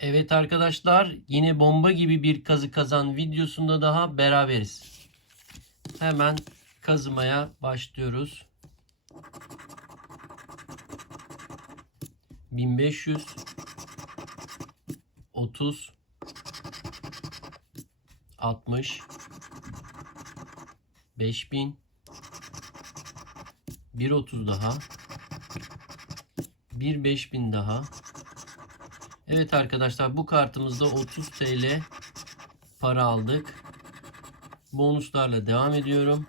Evet arkadaşlar yine bomba gibi bir kazı kazan videosunda daha beraberiz. Hemen kazımaya başlıyoruz. 1500 30 60 5000 1.30 daha 1 5000 daha Evet arkadaşlar bu kartımızda 30 TL para aldık. Bonuslarla devam ediyorum.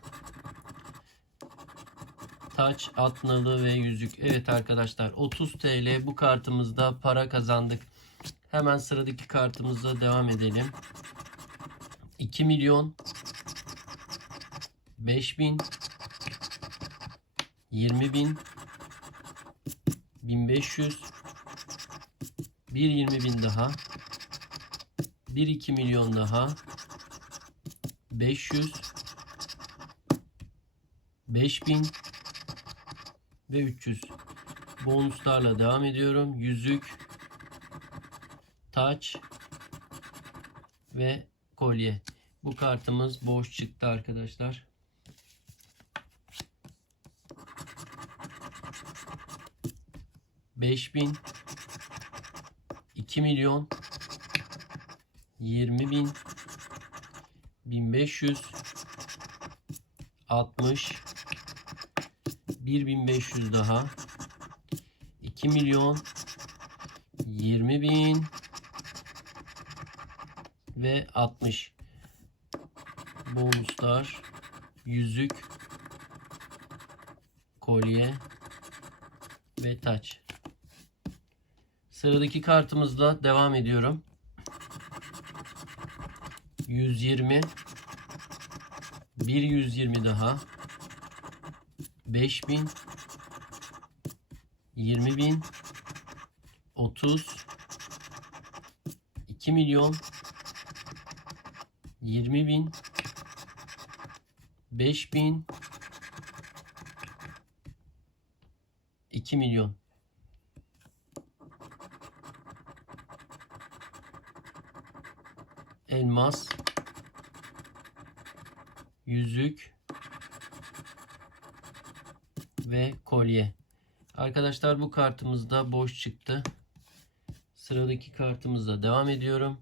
Taç, atnalı ve yüzük. Evet arkadaşlar 30 TL bu kartımızda para kazandık. Hemen sıradaki kartımızla devam edelim. 2 milyon 5 bin 20 bin 1500 bir 20 bin daha. Bir 2 milyon daha. 500 5000 ve 300 bonuslarla devam ediyorum. Yüzük, taç ve kolye. Bu kartımız boş çıktı arkadaşlar. Beş bin 2 milyon 20 bin 1500 60 1500 daha 2 milyon 20 bin ve 60 bonuslar yüzük kolye ve taç Sıradaki kartımızla devam ediyorum. 120 bir 120 daha 5000 20000 30 2 milyon 20000 5000 2 milyon elmas, yüzük ve kolye. Arkadaşlar bu kartımız da boş çıktı. Sıradaki kartımızla devam ediyorum.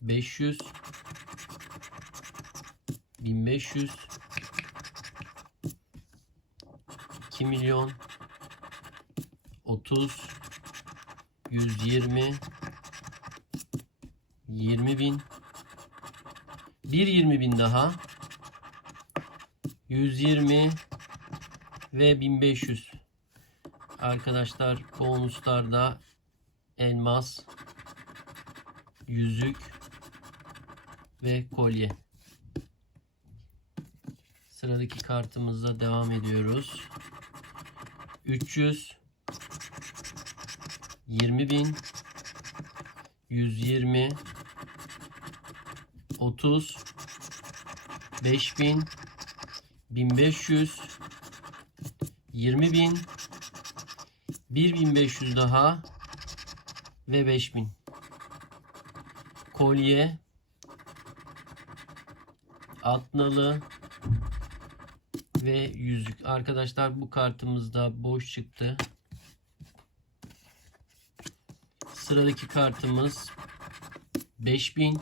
500 1500 2 milyon 30 120 20 bin. Bir 20 bin daha. 120 ve 1500. Arkadaşlar bonuslarda elmas, yüzük ve kolye. Sıradaki kartımızla devam ediyoruz. 300 20 bin 120 30 5000 1500 20000 1500 daha ve 5000 kolye atnalı ve yüzük. Arkadaşlar bu kartımız da boş çıktı. Sıradaki kartımız 5000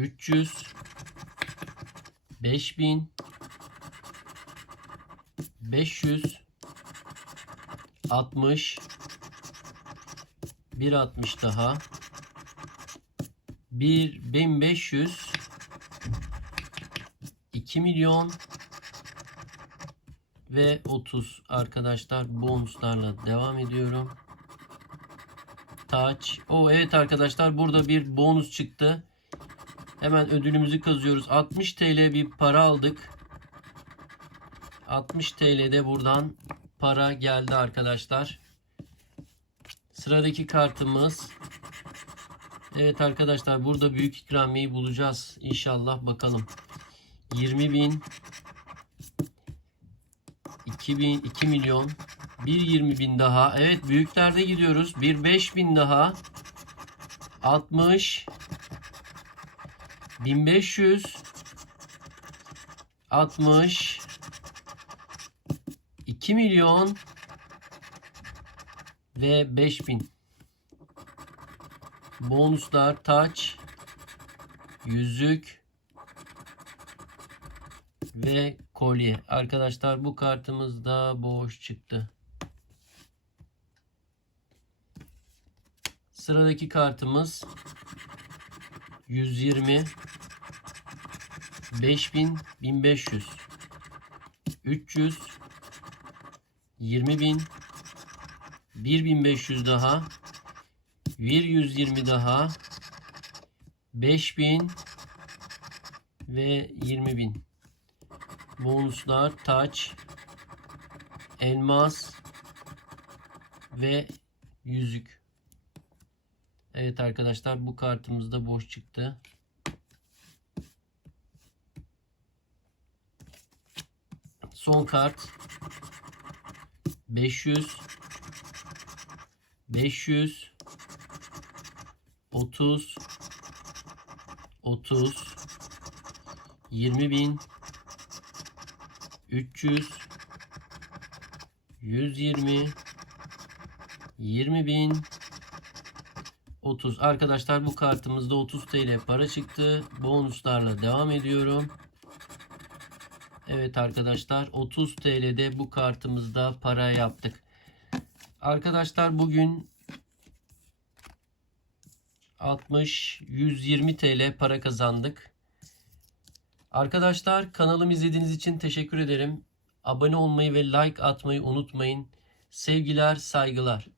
300 5000 500 60 160 daha 1500 2 milyon ve 30 arkadaşlar bonuslarla devam ediyorum. Taç. O evet arkadaşlar burada bir bonus çıktı. Hemen ödülümüzü kazıyoruz. 60 TL bir para aldık. 60 TL'de buradan para geldi arkadaşlar. Sıradaki kartımız. Evet arkadaşlar burada büyük ikramiyeyi bulacağız. İnşallah bakalım. 20 bin 2000 2 milyon Bir 20 bin daha. Evet büyüklerde gidiyoruz. Bir 5 bin daha. 60. 1500. 60. 2 milyon. Ve 5000. Bonuslar taç. Yüzük. Ve kolye. Arkadaşlar bu kartımız da boş çıktı. Sıradaki kartımız 120 5000 1500 300 20000 1500 daha bir 120 daha 5000 ve 20000 bonuslar taç elmas ve yüzük Evet arkadaşlar bu kartımız da boş çıktı. Son kart. 500 500 30 30 20 bin. 300 120 20 bin 30 arkadaşlar bu kartımızda 30 TL para çıktı. Bonuslarla devam ediyorum. Evet arkadaşlar 30 TL'de bu kartımızda para yaptık. Arkadaşlar bugün 60 120 TL para kazandık. Arkadaşlar kanalımı izlediğiniz için teşekkür ederim. Abone olmayı ve like atmayı unutmayın. Sevgiler saygılar